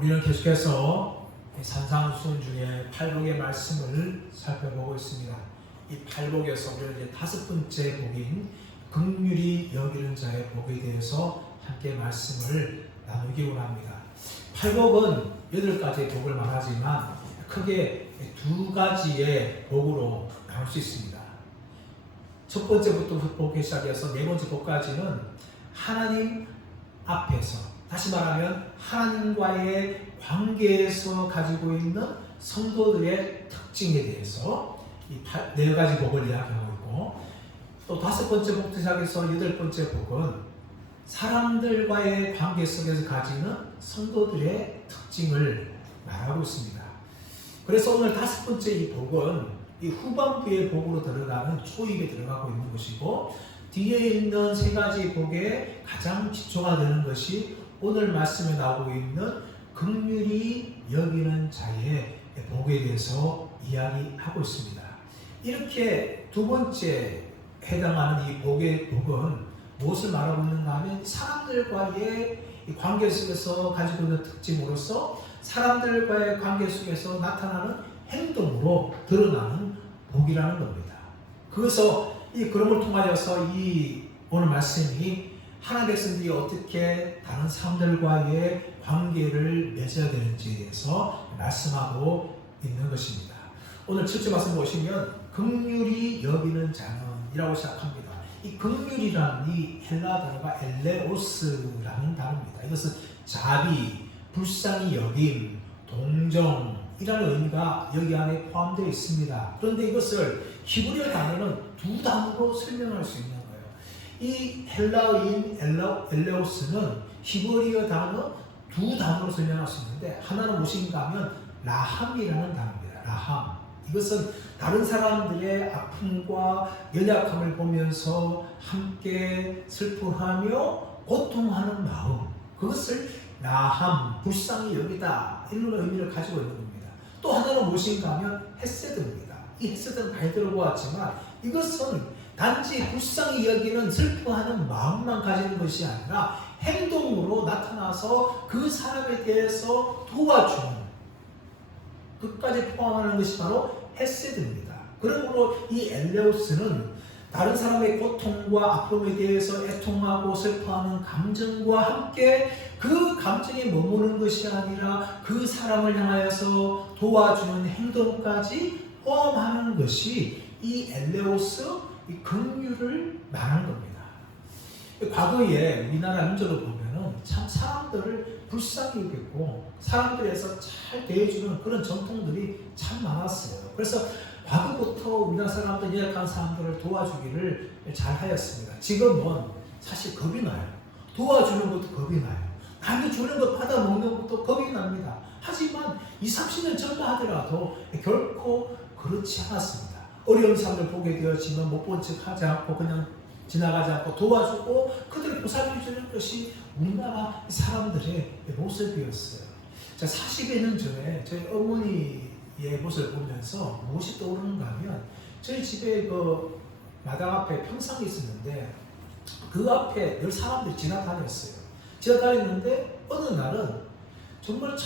우리는 계속해서 산상수훈 중에 팔복의 말씀을 살펴보고 있습니다. 이 팔복에서 우리는 이제 다섯 번째 복인 긍휼히 여기는 자의 복에 대해서 함께 말씀을 나누기 원합니다. 팔복은 8가지의 복을 말하지만 크게 2가지의 복으로 나눌 수 있습니다. 첫 번째부터 복에 시작해서 네 번째 복까지는 하나님 앞에서, 다시 말하면 하나님과의 관계에서 가지고 있는 성도들의 특징에 대해서 이 4가지 복을 이야기하고 있고, 또 5번째 복부터 시작해서 8번째 복은 사람들과의 관계 속에서 가지는 성도들의 특징을 말하고 있습니다. 그래서 오늘 5번째 이 복은 이 후반부의 복으로 들어가는 초입에 들어가고 있는 것이고, 뒤에 있는 3가지 복의 가장 기초가 되는 것이 오늘 말씀에 나오고 있는 긍휼히 여기는 자의 복에 대해서 이야기하고 있습니다. 이렇게 2번째 해당하는 이 복의 복은 무엇을 말하고 있는가 하면 사람들과의 관계 속에서 가지고 있는 특징으로서 사람들과의 관계 속에서 나타나는 행동으로 드러나는 복이라는 겁니다. 그래서 그럼을 통하여서 이 오늘 말씀이 하나님의 백성들이 어떻게 다른 사람들과의 관계를 맺어야 되는지에 대해서 말씀하고 있는 것입니다. 오늘 7절 말씀 보시면 긍휼히 여기는 자는 이라고 시작합니다. 이 긍휼이라는 이 헬라 단어가 엘레오스라는 단어입니다. 이것은 자비, 불쌍히 여김, 동정이라는 의미가 여기 안에 포함되어 있습니다. 그런데 이것을 히브리어 단어는 2단어로 설명할 수 있는 거예요. 이 헬라어인 엘레오스는 히브리어 단어 2단어로 설명할 수 있는데, 하나는 무엇인가 하면 라함이라는 단어입니다. 라함. 이것은 다른 사람들의 아픔과 연약함을 보면서 함께 슬퍼하며 고통하는 마음, 그것을 라함, 불쌍히 여기다, 이런 의미를 가지고 있는 겁니다. 또 하나는 무엇인가 하면 헤세드입니다. 이 헤세드는 많이 들어보았지만 이것은 단지 불쌍히 여기는 슬퍼하는 마음만 가지는 것이 아니라 행동으로 나타나서 그 사람에 대해서 도와주는, 끝까지 포함하는 것이 바로 헤세드입니다. 그러므로 이 엘레오스는 다른 사람의 고통과 아픔에 대해서 애통하고 슬퍼하는 감정과 함께 그 감정에 머무는 것이 아니라 그 사람을 향하여서 도와주는 행동까지 포함하는 것이 이 엘레오스, 이 긍휼을 말하는 겁니다. 과거에 우리나라 민족을 보면은 참 사람들을 불쌍히 여겼고 사람들에서 잘 대해주는 그런 전통들이 참 많았어요. 그래서 과거부터 우리나라 사람들, 연약한 사람들을 도와주기를 잘 하였습니다. 지금은 사실 겁이 나요. 도와주는 것도 겁이 나요. 남이 주는 것 받아먹는 것도 겁이 납니다. 하지만 20, 30년 전만 하더라도 결코 그렇지 않았습니다. 어려운 사람들 보게 되었지만 못 본 척 하지 않고 그냥 지나가지 않고 도와주고 그들을 보살펴 주는 것이 우리나라 사람들의 모습이었어요. 자, 40여 년 전에 저희 어머니의 모습을 보면서 무엇이 떠오르는가 하면, 저희 집에 그 마당 앞에 평상이 있었는데 그 앞에 늘 사람들이 지나다녔어요. 지나다녔는데 어느 날은 정말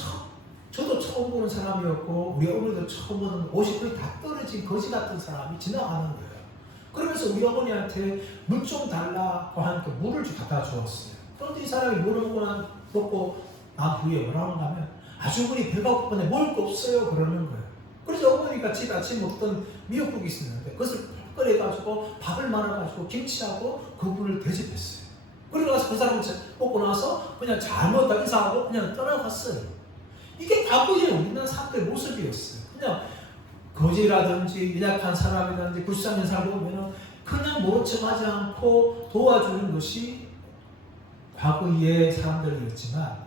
저도 처음 보는 사람이었고 우리 어머니도 처음 보는, 옷이 거의 다 떨어진 거지 같은 사람이 지나가는 거예요. 그러면서 우리 어머니한테 물 좀 달라고 하니까 물을 갖다 주었어요. 그런데 이 사람이 물을 먹고 난 후에 뭐라고 하면, 아주머니 배가 고프네, 먹을 거 없어요, 그러는 거예요. 그래서 어머니가 집에 아침 먹던 미역국이 있었는데 그것을 끓여가지고 밥을 말아가지고 김치하고 그분을 대접했어요. 그리고 나서 그 사람을 먹고 나서 그냥 잘 먹었다 인사하고 그냥 떠나갔어요. 이게 과거의 우리나라 사람들의 모습이었어요. 그냥 거지라든지 연약한 사람이라든지 불쌍한 사람 보면 그냥 모른 척 하지 않고 도와주는 것이 과거의 사람들이었지만,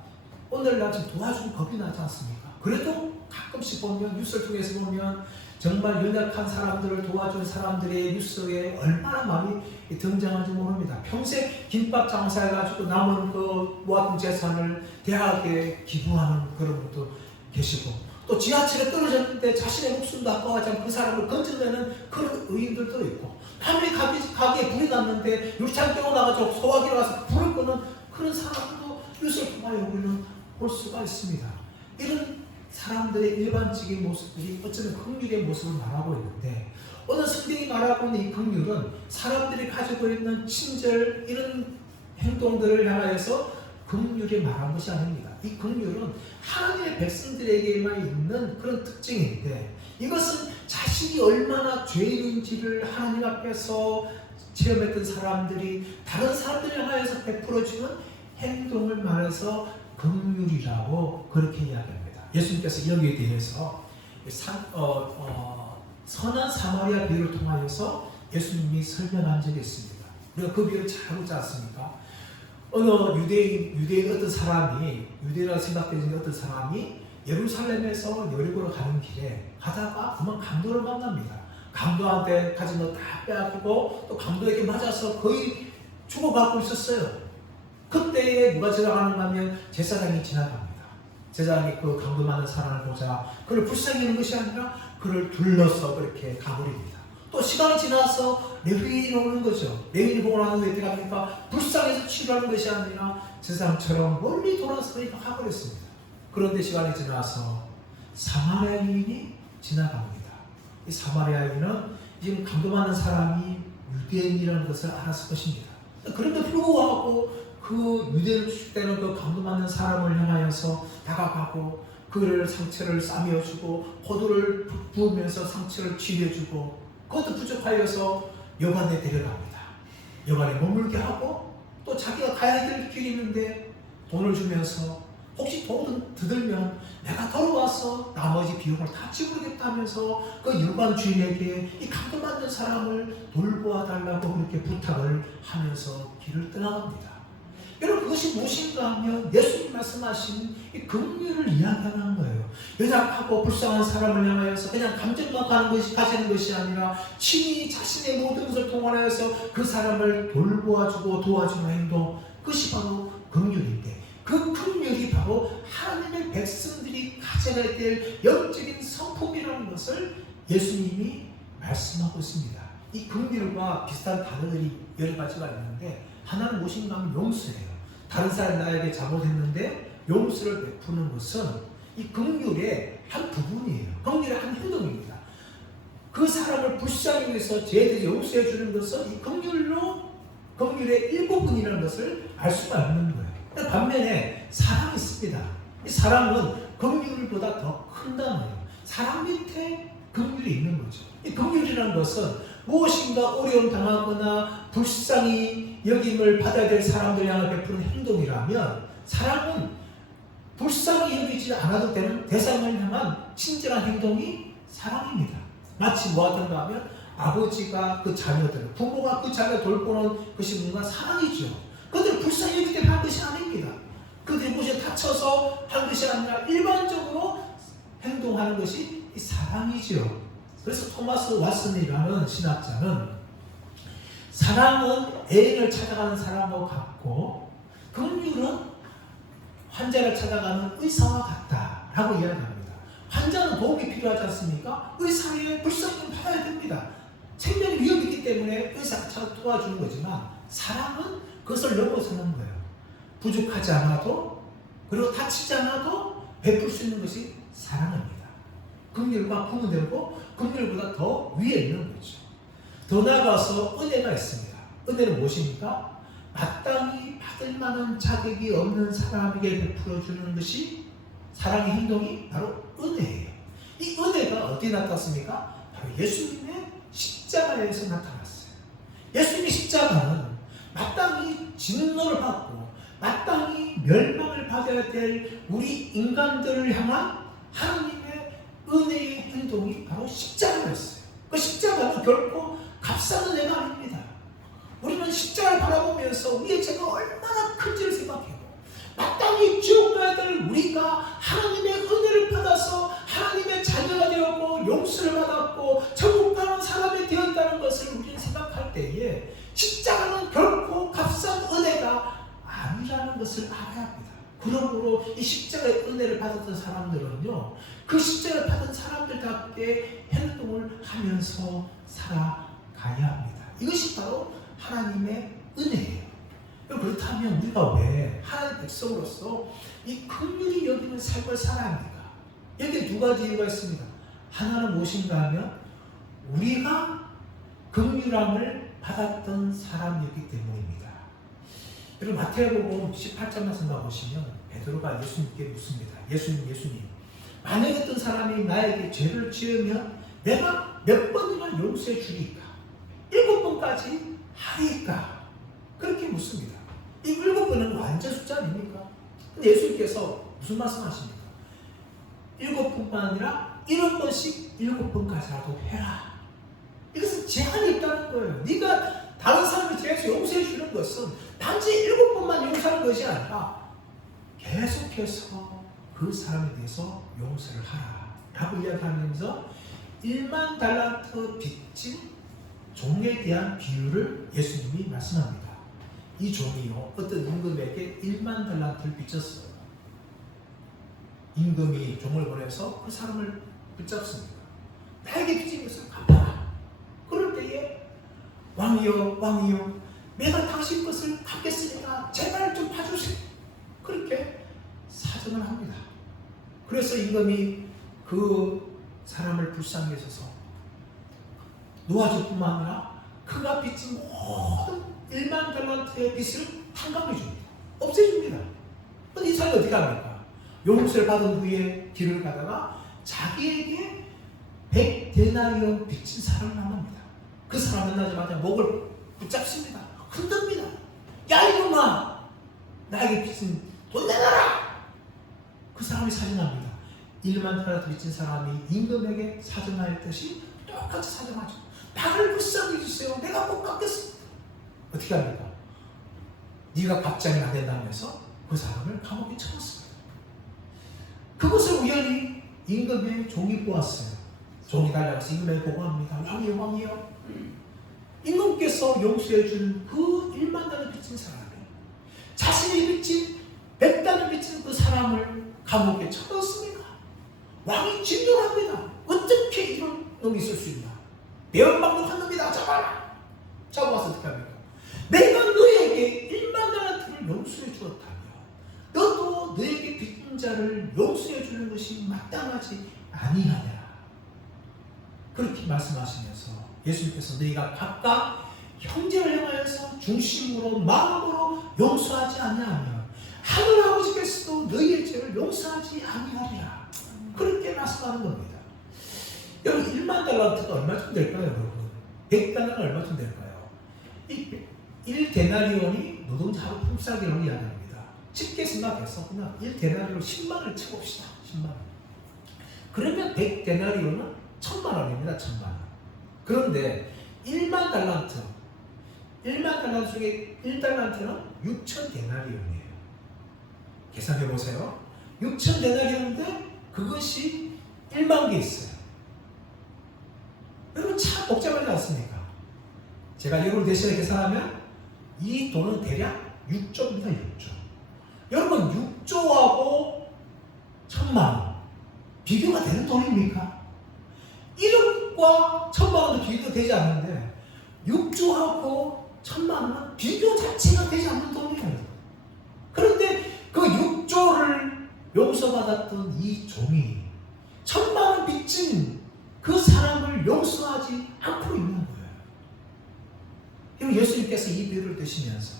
오늘날 지금 도와주는 겁이 나지 않습니까? 그래도 가끔씩 보면, 뉴스를 통해서 보면 정말 연약한 사람들을 도와준 사람들의 뉴스에 얼마나 많이 등장하는지 모릅니다. 평생 김밥 장사해가지고 남은 그 모아둔 재산을 대학에 기부하는 그런 분도 계시고, 또 지하철에 떨어졌는데 자신의 목숨도 아까워하지 않고 그 사람을 건져내는 그런 의인들도 있고, 남의 가게에 불이 났는데 유리창 깨고 나가지고 소화기로 와서 불을 끄는 그런 사람도 뉴스를 통하여 우리는 볼 수가 있습니다. 이런 사람들의 일반적인 모습들이 어쩌면 긍휼의 모습을 말하고 있는데, 오늘 성경이 말하고 있는 이 긍휼은 사람들이 가지고 있는 친절 이런 행동들을 향하여서 긍휼이 말한 것이 아닙니다. 이 긍휼은 하나님의 백성들에게만 있는 그런 특징인데, 이것은 자신이 얼마나 죄인인지를 하나님 앞에서 체험했던 사람들이 다른 사람들을 향하여서 베풀어주는 행동을 말해서 긍휼이라고 그렇게 이야기합니다. 예수님께서 여기에 대해서 선한 사마리아 비유를 통하여서 예수님이 설명한 적이 있습니다. 우리가 그 비유를 잘 알지 않습니까? 어느 유대인 어떤 사람이, 유대인이라고 생각되는 어떤 사람이 예루살렘에서 여리고로 가는 길에 가다가 그만 강도를 만납니다. 강도한테 가진 거 다 빼앗기고 또 강도에게 맞아서 거의 죽어가고 있었어요. 그때에 누가 지나가는가 하면 제사장이 지나갑니다. 제사장이 그 강도 많은 사람을 보자 그를 불쌍히 여기는 것이 아니라 그를 둘러서 그렇게 가버립니다. 또 시간이 지나서 레위인이 오는 거죠. 레위인이 보고 나서 왜 들어갑니까? 불쌍해서 치료하는 것이 아니라 제사장처럼 멀리 돌아서 가버렸습니다. 그런데 시간이 지나서 사마리아인이 지나갑니다. 이 사마리아인은 지금 강도 많은 사람이 유대인이라는 것을 알았을 것입니다. 그런데 불구하고 그 유대인을 추측되는 그 강도 많은 사람을 향하여서 다가가고 그를 상처를 싸매어주고 포도를 부으면서 상처를 치료해주고, 그것도 부족하여서 여관에 데려갑니다. 여관에 머물게 하고 또 자기가 가야 될 길이 있는데 돈을 주면서 혹시 돈을 뜯으면 내가 돌아와서 나머지 비용을 다 지불하겠다면서 그 여관 주인에게 이 강도 받는 사람을 돌보아 달라고 그렇게 부탁을 하면서 길을 떠나갑니다. 여러분, 그것이 무엇인가 하면 예수님 말씀하신 이 긍휼을 이야기하는 거예요. 연약하고 불쌍한 사람을 향하여서 그냥 감정만 가지는 것이 아니라 친히 자신의 모든 것을 통하여서 그 사람을 돌보아주고 도와주는 행동, 그것이 바로 긍휼인데, 그 긍휼이 바로 하나님의 백성들이 가져야 될 영적인 성품이라는 것을 예수님이 말씀하고 있습니다. 이 긍휼과 비슷한 단어들이 여러 가지가 있는데, 하나는 무엇인가 하면 용서예요. 다른 사람이 나에게 잘못했는데 용서를 베푸는 것은 이 긍휼의 한 부분이에요. 긍휼의 한 행동입니다. 그 사람을 불쌍히 위해서 죄에 대해 용서해 주는 것은 이 긍휼의 일부분이라는 것을 알 수가 있는 거예요. 반면에 사랑이 있습니다. 이 사랑은 긍휼보다 더 큰 단어예요. 사랑 밑에 긍휼이 있는 거죠. 이 긍휼이라는 것은 무엇인가 어려움 당하거나 불쌍히 여김을 받아야 될 사람들 향해 베푸는 행동이라면, 사랑은 불쌍히 여기지 않아도 되는 대상을 향한 친절한 행동이 사랑입니다. 마치 뭐하던가 하면 아버지가 그 자녀들, 부모가 그 자녀 돌보는 것이 뭔가 사랑이죠. 그들을 불쌍히 여기게 한 것이 아닙니다. 그들이 무엇에 다쳐서 한 것이 아니라 일반적으로 행동하는 것이 이 사랑이죠. 그래서 토마스 왓슨이라는 신학자는 사랑은 애인을 찾아가는 사람과 같고 긍휼은 환자를 찾아가는 의사와 같다라고 이야기합니다. 환자는 도움이 필요하지 않습니까? 의사의 불쌍함을 받아야 됩니다. 생명의 위험이 있기 때문에 의사가 도와주는 거지만, 사랑은 그것을 넘어서는 거예요. 부족하지 않아도, 그리고 다치지 않아도 베풀 수 있는 것이 사랑입니다. 긍휼과 구분되고 긍휼보다 더 위에 있는 거죠. 더 나아가서 은혜가 있습니다. 은혜는 무엇입니까? 마땅히 받을 만한 자격이 없는 사람에게 베풀어주는 것이, 사랑의 행동이 바로 은혜예요. 이 은혜가 어디 나타났습니까? 바로 예수님의 십자가에서 나타났어요. 예수님의 십자가는 마땅히 진노를 받고 마땅히 멸망을 받아야 될 우리 인간들을 향한 하나님의 은혜의 행동이 바로 십자가였어요. 그 십자가는 결코 값싼 은혜가 아닙니다. 우리는 십자가를 바라보면서 우리의 죄가 얼마나 큰지를 생각해요. 마땅히 지옥 가야 될 우리가 하나님의 은혜를 받아서 하나님의 자녀가 되었고 용서를 받았고 천국 가는 사람이 되었다는 것을 우리는 생각할 때에, 십자가는 결코 값싼 은혜가 아니라는 것을 알아야 합니다. 그러므로 이 십자가의 은혜를 받았던 사람들은요, 그 십자가를 받은 사람들답게 행동을 하면서 살아가야 합니다. 이것이 바로 하나님의 은혜예요. 그렇다면 우리가 왜 하나님의 백성으로서 이 긍휼히 여기는 삶을 살아야 합니까? 여기에 두 가지 이유가 있습니다. 하나는 무엇인가 하면 우리가 긍휼함을 받았던 사람이기 때문입니다. 여러분 마태복음 18장 말씀 가보시면 베드로가 예수님께 묻습니다. 예수님 만약에 어떤 사람이 나에게 죄를 지으면 내가 몇 번이나 용서해 주리까? 7번까지 하리까? 그렇게 묻습니다. 이 7번은 완전 숫자 아닙니까? 근데 예수님께서 무슨 말씀하십니까? 7번뿐만 아니라 7번씩 7번까지라도 해라. 이것은 제한이 있다는 거예요. 네가 다른 사람이 죄에서 용서해 주는 것은 단지 7번만 용서하는 것이 아니라 계속해서 그 사람에 대해서 용서를 하라 라고 이야기하면서 1만 달란트 빚진 종에 대한 비유를 예수님이 말씀합니다. 이 종이요 어떤 임금에게 1만 달란트를 빚졌어요. 임금이 종을 보내서 그 사람을 붙잡습니다. 나에게 빚진 것을 갚아라. 그럴 때에 왕이여 내가 당신 것을 갚겠으니까 제발 좀 봐주세요. 그렇게 사정을 합니다. 그래서 임금이 그 사람을 불쌍히 여겨서 놓아줄 뿐만 아니라 그가 빚진 모든 1만 달란트의 빚을 탕감해 줍니다. 없애줍니다. 근데 이 사람이 어떻게 합니까? 용서를 받은 후에 길을 가다가 자기에게 100데나리온 빚진 사람을 만납니다. 그 사람 만나자마자 목을 붙잡습니다. 흔듭니다. 야 이놈아, 나에게 빚진 돈 내놔라. 그 사람이 사정합니다. 1만 달란트 빚진 사람이 임금에게 사정하였듯이 똑같이 사정하죠. 나를 불쌍히 해주세요. 내가 꼭 갚겠습니다. 어떻게 합니까? 네가 갚지 안 된다면서 그 사람을 감옥에 쳐넣습니다. 그것을 우연히 임금의 종이 보았어요. 종이 달려가서 임금에게 보고합니다. 왕이여 임금께서 용서해 준 그 1만 달러 빚진 사람이 자신이 빚진 100달러 빚진 그 사람을 감옥에 쳐넣었습니다. 왕이 진노합니다. 어떻게 이런 놈이 있을 수 있나? 배은망덕한 놈이다. 잡아라. 잡아와서 어떻게 합니까? 내가 너에게 1만 달란트를 용서해 주었다면 너도 너에게 빚진 자를 용서해 주는 것이 마땅하지 아니하냐. 그렇게 말씀하시면서 예수님께서 너희가 각각 형제를 향하여서 중심으로 마음으로 용서하지 아니하면 하늘 아버지께서도 너희의 죄를 용서하지 아니하리라. 그렇게 말씀하는 겁니다. 여러분 1만 달란트가 얼마쯤 될까요? 여러분 100달러는 얼마쯤 될까요? 이 1데나리온이 노동자 하루 품삯이라고 이야기합니다. 쉽게 생각해서 그냥 1데나리온 10만원을 쳐봅시다. 10만원. 그러면 100데나리온은 1000만원입니다. 1000만원. 그런데 1만 달란트 중에 1달란트는 6,000데나리온이에요. 계산해 보세요. 6,000데나리온인데 그것이 1만 개 있어요. 여러분 참 복잡하지 않습니까? 제가 이걸 대신에 계산하면 이 돈은 대략 6조입니다. 6조. 여러분 6조하고 1,000만 원 비교가 되는 돈입니까? 1억과 1,000만 원도 비교가 되지 않는데 6조하고 1,000만 원은 비교 자체가 되지 않는 돈이에요. 그런데 그 6조를 용서받았던 이 종이 1,000만 원 빚진 그 사람을 용서하지 않고 있는 거예요. 예수님께서 이 비유를 드시면서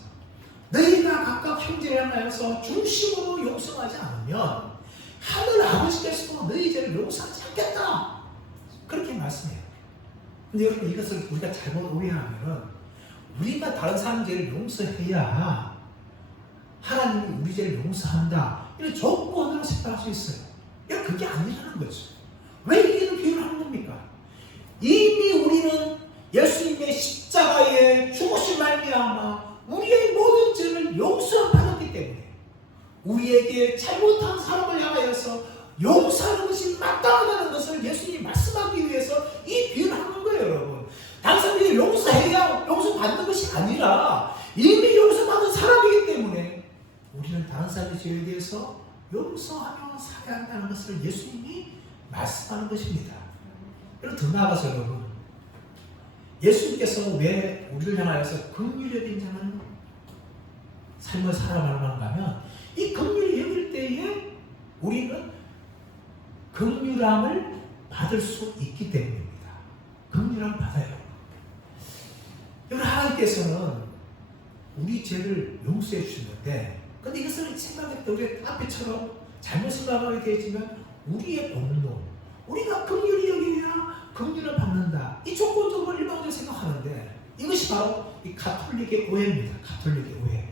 너희가 각각 형제를 향하여서 중심으로 용서하지 않으면 하늘 아버지께서도 너희 죄를 용서하지 않겠다. 그렇게 말씀해요. 근데 여러분 이것을 우리가 잘못 오해하면 우리가 다른 사람 죄를 용서해야 하나님이 우리 죄를 용서한다. 이런 조건으로 생각할 수 있어요. 그게 아니라는 거죠. 왜 이런 비유를 하는 겁니까? 이미 우리는 예수님의 십자가에 죽으신 말미암아 우리의 모든 죄를 용서받았기 때문에 우리에게 잘못한 사람을 향하여서 용서하는 것이 마땅하다는 것을 예수님이 말씀하기 위해서 이 비유를 하는 거예요. 여러분 다른 사람들이 용서해야 용서받는 것이 아니라 이미 용서받은 사람이기 때문에 우리는 다른 사람의 죄에 대해서 용서하며 살아야 한다는 것을 예수님이 말씀하는 것입니다. 그리고 더 나아가서 여러분 예수님께서 왜 우리를 향하여서 긍휼히 여긴 자는 삶을 살아가는가 하면 이 긍휼히 여길 때에 우리는 긍휼함을 받을 수 있기 때문입니다. 긍휼함을 받아요. 여러분, 하나님께서는 우리 죄를 용서해 주시는데, 근데 이것을 생각할 때 우리 앞에처럼 잘못 생각하게 되지만 우리의 본능, 우리가 긍휼히 여기야 긍휼을 받는다, 이 조건적으로 일반적으로 생각하는데 이것이 바로 이 가톨릭의 오해입니다. 가톨릭의 오해.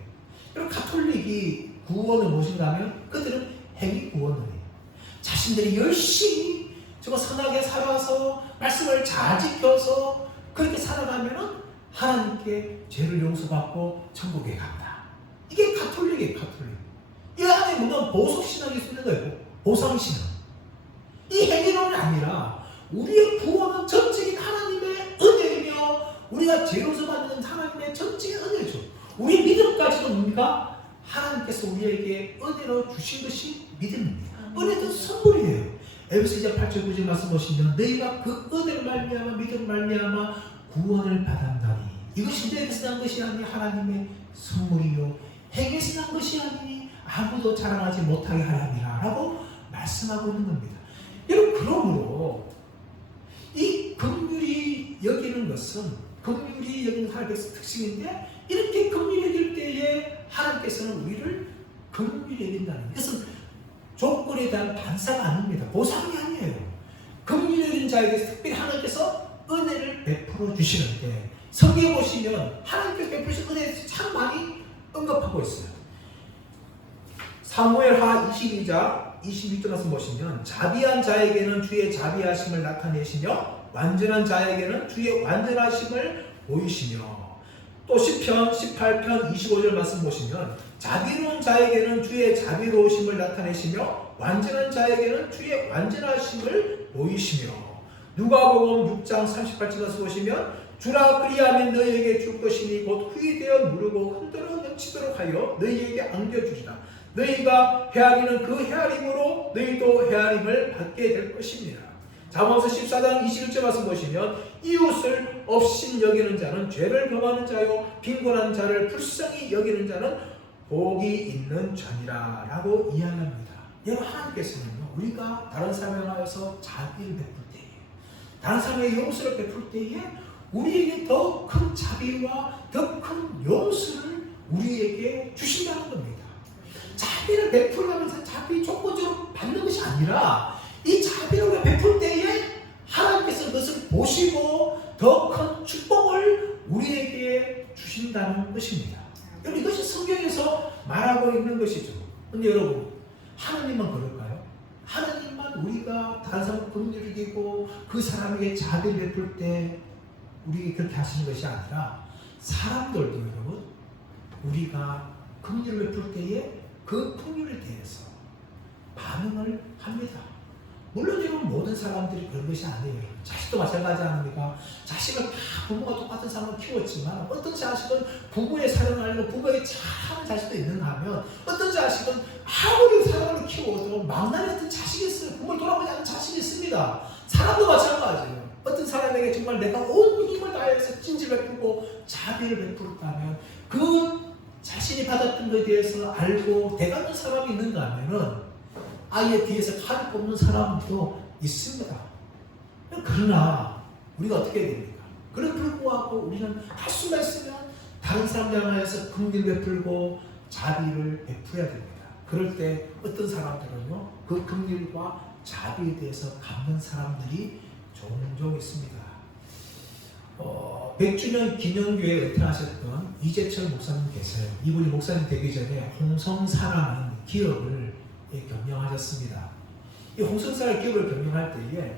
여러분, 가톨릭이 구원은 무엇인가 하면 그들은 행위 구원을 해요. 자신들이 열심히 저거 선하게 살아서 말씀을 잘 지켜서 그렇게 살아가면은 하나님께 죄를 용서받고 천국에 간다. 이게 가톨릭이에요. 가톨릭. 이 안에 뭔가 보석신앙이 있는 거예요. 보상신앙. 이 행위론이 아니라 우리의 구원은 전적인 하나님의 은혜이며 우리가 죄 용서받는 하나님의 전적인 은혜죠. 우리 믿음까지도 뭡니까? 하나님께서 우리에게 은혜로 주신 것이 믿음입니다. 은혜도 선물이에요. 에베소 2장 8절 9절 말씀 보시면 너희가 그 은혜를 말미암아 믿음을 말미암아 구원을 받았나니 이것이 너희에게서 난 것이 아니 하나님의 선물이요 행위에서 난 것이 아니니 아무도 자랑하지 못하게 하랍니다 라고 말씀하고 있는 겁니다. 여러분, 그러므로 이 긍휼히 여기는 것은 긍휼히 여기는 하나님의 특징인데, 이렇게 긍휼히 여길 때에 하나님께서는 우리를 긍휼히 여긴다는 것은 조건에 대한 반사가 아닙니다. 보상이 아니에요. 긍휼히 여긴 자에게 특별히 하나님께서 은혜를 베풀어 주시는데, 성경에 보시면 하나님께서 베푸신 은혜에 참 많이 언급하고 있어요. 사무엘하 22장 21절 말씀 보시면 자비한 자에게는 주의 자비하심을 나타내시며 완전한 자에게는 주의 완전하심을 보이시며, 또 시편 18편 25절 말씀 보시면 자비로운 자에게는 주의 자비로우심을 나타내시며 완전한 자에게는 주의 완전하심을 보이시며, 누가복음 6장 38절 말씀 보시면 주라 그리하면 너희에게 줄 것이니 곧 후이되어 누르고 흔들어 넘치도록 하여 너희에게 안겨주리라. 너희가 헤아리는 그 헤아림으로 너희도 헤아림을 받게 될 것입니다. 잠언서 14장 21절 말씀 보시면 이웃을 업신 여기는 자는 죄를 범하는 자요 빈곤한 자를 불쌍히 여기는 자는 복이 있는 자니라 라고 이야기합니다. 여러분, 하나님께서는요, 우리가 다른 사람에 하여서 자비를 베풀 때에, 다른 사람에게 용서를 베풀 때에 우리에게 더 큰 자비와 더 큰 용서를 우리에게 주신다는 겁니다. 자비를 베풀면서 자비 조건적으로 받는 것이 아니라 이 자비를 베풀 때에 하나님께서 그것을 보시고 더 큰 축복을 우리에게 주신다는 것입니다. 여러분, 이것이 성경에서 말하고 있는 것이죠. 근데 여러분, 하나님만 그럴까요? 하나님만 우리가 다른 사람을 긍휼히 여기고 그 사람에게 자비를 베풀 때 우리에게 그렇게 하시는 것이 아니라 사람들도 여러분, 우리가 긍휼을 베풀 때에 그 긍휼에 대해서 반응을 합니다. 물론 여러분, 모든 사람들이 그런 것이 아니에요. 자식도 마찬가지 아닙니까? 자식을 다 부모가 똑같은 사람을 키웠지만 어떤 자식은 부모의 사랑을 알고 부모에게 잘하는 자식도 있는가 하면 어떤 자식은 아무리 사랑을 키워도 망나니 같은 자식이 있어요. 부모를 돌아보지 않는 자식이 있습니다. 사람도 마찬가지예요. 어떤 사람에게 정말 내가 온 힘을 다해서 찜질을 베풀고 자비를 베풀었다면 그 자신이 받았던 것에 대해서 알고 대가는 사람이 있는가 하면은 아예 뒤에서 칼을 뽑는 사람도 있습니다. 그러나 우리가 어떻게 해야 됩니까? 그런 불구하고 우리는 할 수만 있으면 다른 사람들 향하여서 긍휼 베풀고 자비를 베풀어야 됩니다. 그럴 때 어떤 사람들은요, 그 긍휼과 자비에 대해서 갚는 사람들이 종종 있습니다. 100주년 기념교회에 은퇴하셨던 이재철 목사님 계세요. 이분이 목사님 되기 전에 홍성사라는 기업을 경영하셨습니다. 이 홍성사의 기업을 경영할 때에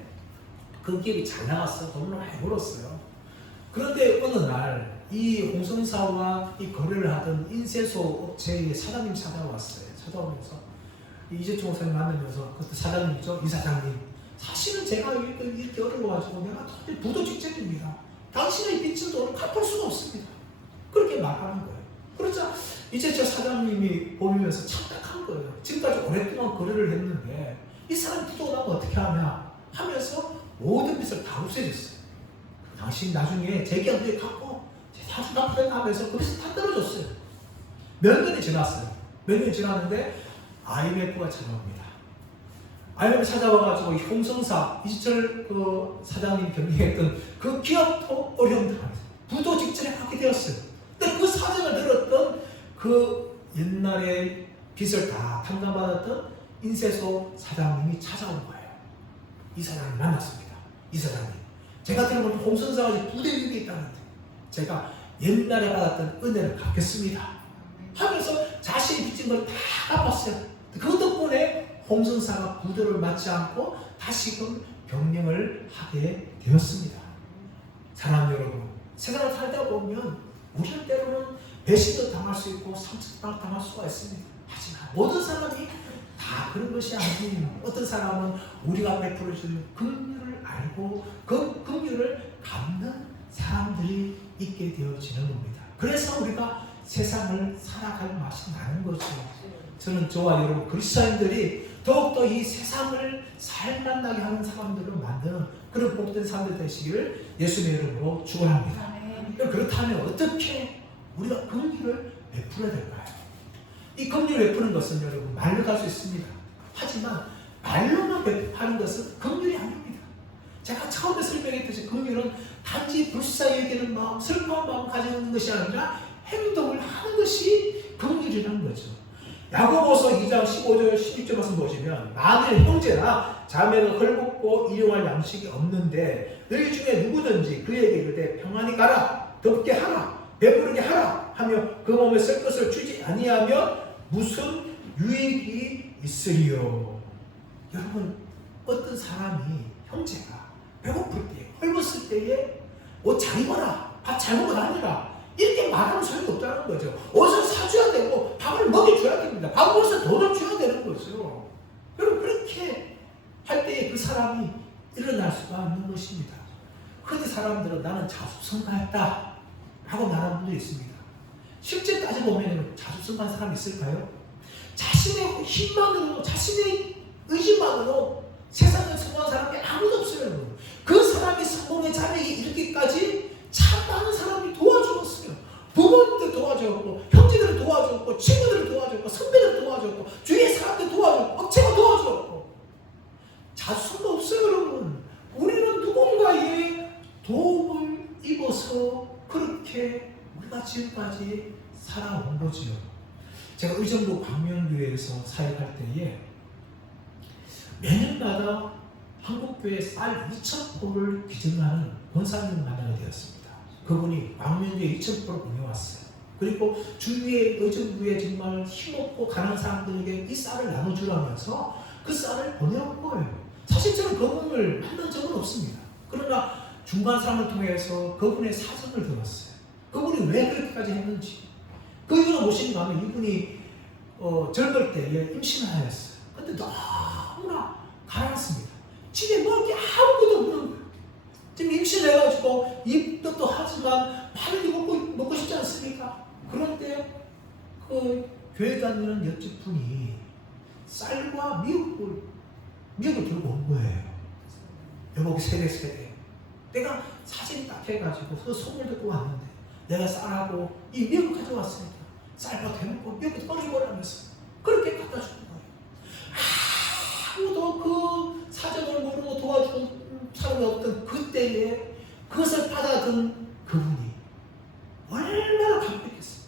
그 기업이 잘 나갔어. 돈을 많이 벌었어요. 그런데 어느 날 이 홍성사와 이 거래를 하던 인쇄소 업체의 사장님 찾아왔어요. 찾아오면서 이재철 목사님 만나면서 그때 사장님이죠. 이 사장님, 사실은 제가 이렇게 어려워가지고 내가 도저히 부도직책입니다. 당신의 빚진 돈을 갚을 수가 없습니다. 그렇게 말하는 거예요. 그러자 이재철 사장님이 보면서 착각한 거예요. 지금까지 오랫동안 거래를 했는데 이 사람이 부도나면 어떻게 하냐 하면서 모든 빚을 다 없애줬어요. 당신 나중에 재기한 뒤에 갚고 나중에 갚으려고 하면서 그 빚을 다 떨어졌어요. 몇 년이 지났어요. 몇 년이 지났는데 IMF가 찾아옵니다. IMF 찾아와가지고 홍성사 이시철 그 사장님이 경영했던 그 기업도 어려움 당합니다. 부도 직전에 갖게 되었어요. 근데 그 사정을 들었던 그 옛날에 빚을 다 탕감받았던 인쇄소 사장님이 찾아온 거예요. 이 사장님 만났습니다. 이 사장님. 제가 들어보면 홍성사가 부대 위기에 있다는데 제가 옛날에 받았던 은혜를 갚겠습니다 하면서 자신이 빚진 걸 다 갚았어요. 그 덕분에 홍성사가 부도를 맞지 않고 다시금 경영을 하게 되었습니다. 사랑하는 여러분, 세상을 살다 보면 우리는 때로는 배신도 당할 수 있고 상처도 당할 수가 있습니다. 하지만 모든 사람이 다 그런 것이 아니에요. 어떤 사람은 우리가 베풀어주는 긍휼을 알고 그 긍휼을 갚는 사람들이 있게 되어지는 겁니다. 그래서 우리가 세상을 살아갈 맛이 나는 거죠. 저는 저와 여러분 그리스도인들이 더욱더 이 세상을 살만나게 하는 사람들로 만드는 그런 복된 사람들 되시기를 예수님의 이름으로 축원합니다. 그렇다면 어떻게 우리가 긍휼을 베풀어야 될까요? 이 긍휼을 베푸는 것은 여러분 말로 할 수 있습니다. 하지만 말로만 하는 것은 긍휼이 아닙니다. 제가 처음에 설명했듯이 긍휼은 단지 불쌍히 여기는 마음, 슬퍼한 마음 가지고 있는 것이 아니라 행동을 하는 것이 긍휼이라는 거죠. 야고보서 2장 15절 16절 말씀 보시면 만일 형제나 자매가 헐벗고 일용할 양식이 없는데 너희 중에 누구든지 그에게 이르되 평안히 가라 덥게 하라 배부르게 하라 하며 그 몸에 쓸 것을 주지 아니하면 무슨 유익이 있으리요. 여러분 어떤 사람이 형제가 배고플 때 헐벗을 때에 옷 잘 입어라 밥 잘 먹어 다니라 이렇게 말하면 소용이 없다는 거죠. 옷을 사줘야 되고 밥을 먹여줘야 됩니다. 밥을 벌써 돈을 줘야 되는 거죠. 여러분 그렇게 할 때에 그 사람이 일어날 수가 없는 것입니다. 흔히 사람들은 나는 자수성가했다 하고 말하는 분들이 있습니다. 실제 따져보면 자수성가한 사람이 있을까요? 자신의 힘만으로 자신의 의지만으로 세상에 성공한 사람이 아무도 없어요. 그 사람이 성공의 자리에 이르기까지 참 많은 사람이 도와주었어요. 부모님들 도와줬고 형제들을 도와줬고 친구들을 도와줬고 선배들을 도와줬고 주위의 사람들 도와줬고 업체가 도와줬고 자수가 없어요. 여러분 우리는 누군가의 도움을 입어서 그렇게 우리가 지금까지 살아온 거지요. 제가 의정부 광명교회에서 사역할 때에 매년마다 한국교회 쌀 2,000포를 기증하는 권사님을 만나게 되었습니다. 그분이 광명교회 2,000포를 보내왔어요. 그리고 주위에 의정부에 정말 힘없고 가난한 사람들에게 이 쌀을 나눠주라면서 그 쌀을 보내온 거예요. 사실 저는 그분을 만난 적은 없습니다. 그러나 중간 사람을 통해서 그분의 사정을 들었어요. 그분이 왜 그렇게까지 했는지. 그 이유가 무엇인가 하면 이분이 젊을 때에 임신을 하였어요. 근데 너무나 가난했습니다. 집에 먹을 게 아무것도 없는 거예요. 지금 임신해가지고 입도 하지만 많이 먹고 싶지 않습니까? 그런데 그 교회 다니는 옆집 분이 쌀과 미역을 들고 온 거예요. 여보 세대. 내가 사진 딱 해가지고 그 선물 듣고 왔는데 내가 쌀하고 이 미역을 가져왔으니까 쌀밥 해먹고 미역을 끓이고라면서 그렇게 갖다 주는 거예요. 아무도 그 사정을 모르고 도와준 사람이 없던 그때에 그것을 받아든 그분이 얼마나 감격했어요.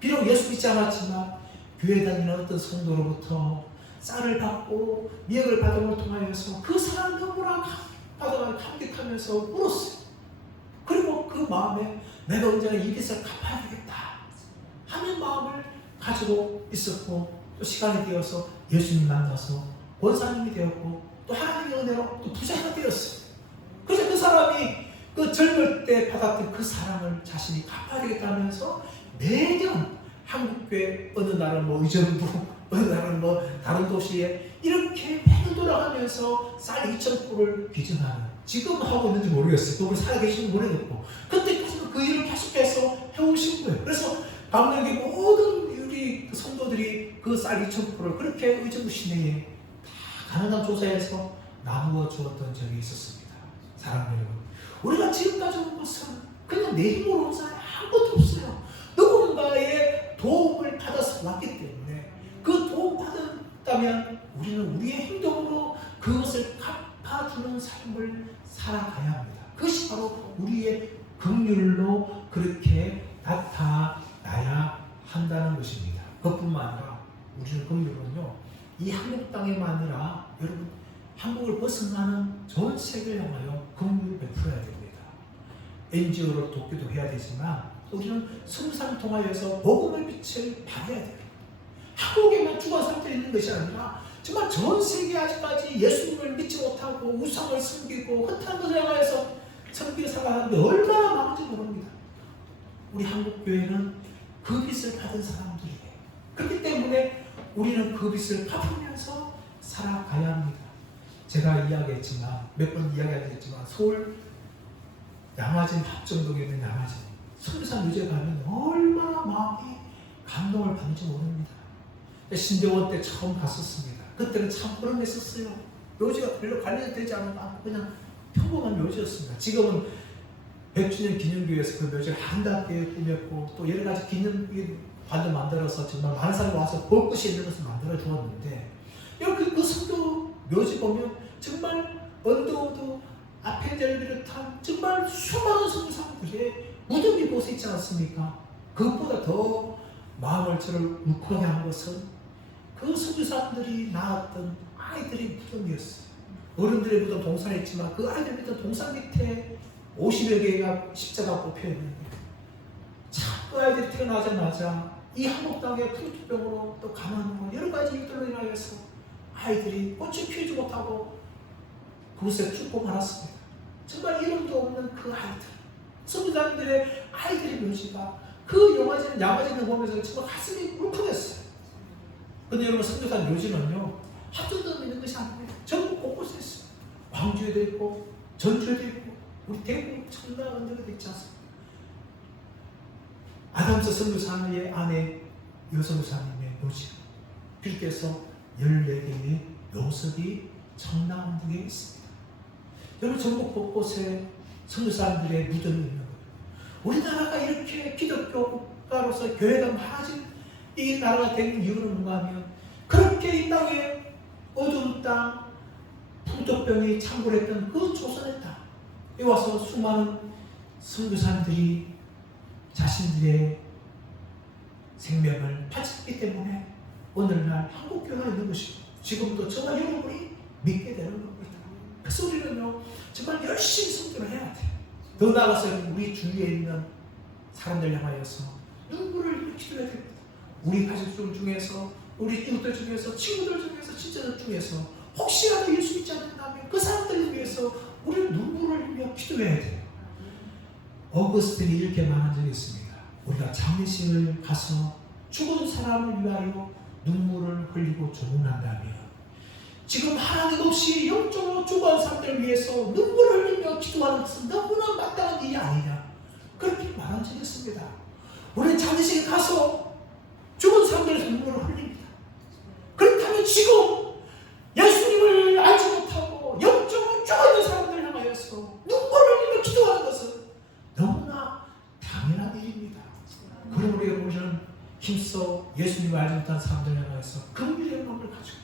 비록 예수 믿지 않았지만 교회 다니는 어떤 성도로부터 쌀을 받고 미역을 받음을 통하여서 그 사람 너무나 받아가 감격하면서 울었어요. 그리고 그 마음에 내가 언제나 이 빚을 갚아야 되겠다 하는 마음을 가지고 있었고 또 시간이 되어서 예수님 만나서 권사님이 되었고 또 하나님의 은혜로 또 부자가 되었어요. 그래서 그 사람이 그 젊을 때 받았던 그 사랑을 자신이 갚아야 되겠다면서 매년 한국교회 어느 날은 의정부 어느 날은 다른 도시에 이렇게 매년 돌아가면서 쌀 2,000포를 기증하는 지금 하고 있는지 모르겠어요. 그걸 살아계시는지 모르겠고 그때까지는 그 일을 계속해서 해오신 거예요. 그래서 광명의 모든 우리 성도들이 그 쌀 2,000포를 그렇게 의정부 시내에 다 가난한 조사에서 나누어 주었던 적이 있었습니다. 사랑하는 여러분, 우리가 지금까지 온 것은 그냥 내 힘으로 온 사람이 아무것도 없어요. 누군가의 도움을 받아서 왔기 때문에 그 도움 받았다면 우리는 우리의 행동으로 그것을 갚아주는 삶을 살아가야 합니다. 그것이 바로 우리의 긍휼로 그렇게 나타나야 한다는 것입니다. 그것뿐만 아니라 우리는 긍휼은요, 이 한국 땅에만 아니라 여러분 한국을 벗어나는 전 세계를 향하여 긍휼을 베풀어야 됩니다. NGO로 돕기도 해야 되지만 우리는 성산을 통하여서 복음의 빛을 발해야 됩니다. 한국에만 죽어 상태에 있는 것이 아니라 정말 전 세계 아직까지 예수님을 믿지 못하고 우상을 섬기고 헛한 것을 향하여서 섬기고 살아가는 게 얼마나 많은지 모릅니다. 우리 한국교회는 그 빛을 받은 사람들이에요. 그렇기 때문에 우리는 그 빛을 갚으면서 살아가야 합니다. 제가 이야기했지만 몇 번 이야기하겠지만 서울 양화진 합정동에 있는 양화진 성산 묘지에 가면 얼마나 마음이 감동을 받는지 모릅니다. 신대원 때 처음 갔었습니다. 그때는 참 허름했었어요. 묘지가 별로 관리되지 않고 그냥 평범한 묘지였습니다. 지금은 100주년 기념교회에서 그 묘지를 한답게 꾸몄고 또 여러 가지 기념관도 만들어서 정말 많은 사람이 와서 볼 것이 있는 것을 만들어 주었는데 여러분 그 성도 묘지 보면 정말 언더우드 아펜젤을 비롯한 정말 수많은 성도사들의 무덤이 곳에 있지 않습니까? 그것보다 더 마음을 저를 울컥하게 한 것은 그 성도사들이 낳았던 아이들의 무덤이었어요. 어른들의 무덤 동산에 있지만 그 아이들 밑에 동산 밑에 50여 개가 십자가 꼽혀 있는데 참 그 아이들이 태어나자마자 이 한국 땅의 풍토병으로 또 가난으로 여러 가지 이유들로 인하여서 아이들이 꽃을 피우지 못하고 그곳에 죽고 말았습니다. 정말 이름도 없는 그 아이들, 성도자들의 아이들의 묘지가 그 양화진을 보면서 정말 가슴이 울컥했어요. 근데 여러분 성도자 묘지는요 합정동에 있는 것이 아닙니다. 전국 곳곳에 있어요. 광주에도 있고 전주에도 있고 우리 대구 청라 언덕에도 있지 않습니까? 아담스 선교사의 아내 여성사님의 묘지 필께서 14개의 묘석이 청라 언덕에 있습니다. 여러분 전국 곳곳에 선교사님들의 무덤이 있는 거예요. 우리나라가 이렇게 기독교 국가로서 교회가 많아진 이 나라가 된 이유는 뭔가 하면 그렇게 이 땅에 어두운 땅 풍토병이 창궐했던 그 조선의 땅에 와서 수많은 선교사님들이 자신들의 생명을 바쳤기 때문에 오늘날 한국교회가 있는 것이고 지금도 저와 여러분이 믿게 되는 겁니다. 그래서 우리는요 정말 열심히 선교를 해야 돼요. 더 나아가서 우리 주위에 있는 사람들 향하여서 눈물을 흘리며 기도해야 됩니다. 우리 가족들 중에서 우리 이웃들 중에서 친구들 중에서 친자들 중에서 혹시라도 예수 믿지 않는다면 그 사람들을 위해서 우리는 눈물을 흘리며 기도해야 돼요. 어거스틴이 이렇게 말한 적이 있습니다. 우리가 장례식을 가서 죽은 사람을 위하여 눈물을 흘리고 조문한다면 지금 하나님 없이 영적으로 죽어간 사람들을 위해서 눈물을 흘리며 기도하는 것은 너무나 마땅한 일이 아니냐 그렇게 말한 적이 있습니다. 우리는 장례식에 가서 죽은 사람들에서 눈물을 흘립니다. 그렇다면 지금 예수님을 알지 못하고 영적으로 죽어있는 사람들을 향하여서 눈물을 흘리며 기도하는 것은 너무나 당연한 일입니다. 그럼 우리는 힘써 예수님을 알지 못한 사람들을 향하여서 긍휼의 마음을 가지고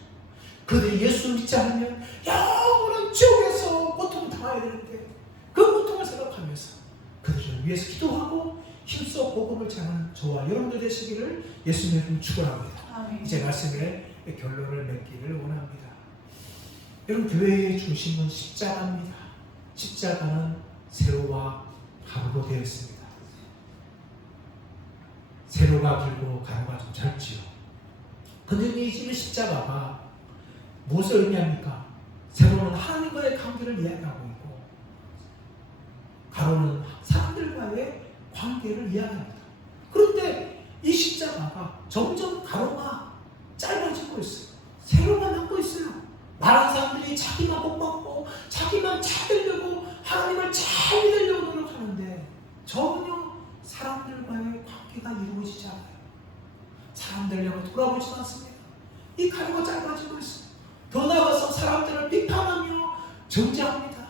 그들이 예수를 믿지 않으면 영원한 지옥에서 고통을 당해야 되는데 그 고통을 생각하면서 그들을 위해서 기도하고 힘써 복음을 전하는 저와 여러분들 되시기를 예수님을 축원합니다. 이제 말씀의 결론을 맺기를 원합니다. 여러분 교회의 중심은 십자가입니다. 십자가는 세로와 가로로 되어 있습니다. 세로가 길고 가로가 좀 짧지요. 근데 이 지금 십자가가 무엇을 의미합니까? 세로는 하나님과의 관계를 이야기하고 있고 가로는 사람들과의 관계를 이야기합니다. 그런데 이 십자가가 점점 가로가 짧아지고 있어요. 세로가 남고 있어요. 많은 사람들이 자기만 복받고 자기만 잘 되려고 하나님을 잘 믿으려고 노력하는데 전혀 사람들과의 관계가 이루어지지 않아요. 사람들 향해 돌아보지 않습니다. 이 가로가 짧아지고 있어요. 더 나아가서 사람들을 비판하며 정죄합니다.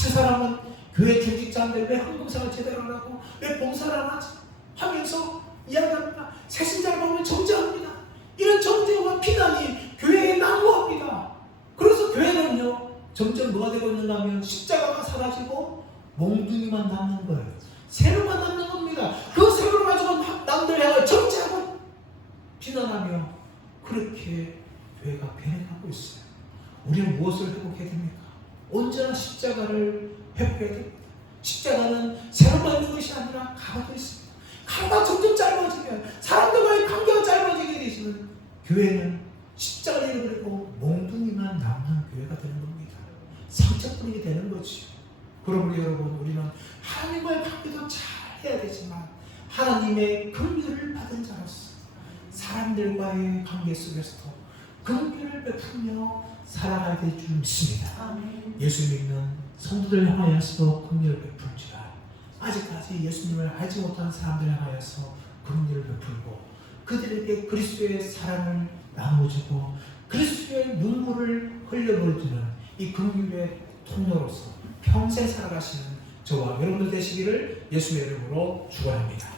저 사람은 교회 중직자인데 왜 헌금사를 제대로 안 하고 왜 봉사를 안 하지? 하면서 이야기합니다. 새신자를 보면 정죄합니다. 이런 정죄와 비난이 교회에 난무합니다. 그래서 교회는요, 점점 뭐가 되고 있는가 하면 십자가가 사라지고 몽둥이만 남는 거예요. 세로만 남는 겁니다. 그 세로를 가지고 남들 향해 정죄하고 비난하며 그렇게 교회가 변해가고 있어요. 우리는 무엇을 회복해야 됩니까? 언제나 십자가를 회복해야 됩니다. 십자가는 세로만 있는 것이 아니라 가로도 있습니다. 가로가 점점 짧아지면 사람들과의 관계가 짧아지게 되시면 교회는 십자가를 잃어버리고 몽둥이만 남는 교회가 되는 겁니다. 상처뿐이게 되는 거지. 그러므로 여러분, 우리는 하나님과의 관계도 잘 해야 되지만 하나님의 긍휼을 받은 자로서 사람들과의 관계 속에서도 긍휼을 베풀며 살아가야 될 줄 믿습니다. 아멘. 예수 믿는 성도들 향하여서도 긍휼을 베풀지라 아직까지 예수님을 알지 못한 사람들 향하여서 긍휼을 베풀고 그들에게 그리스도의 사랑을 나눠주고 그리스도의 눈물을 흘려보여주는 이 긍휼의 통로로서 평생 살아가시는 저와 여러분들 되시기를 예수의 이름으로 축원합니다.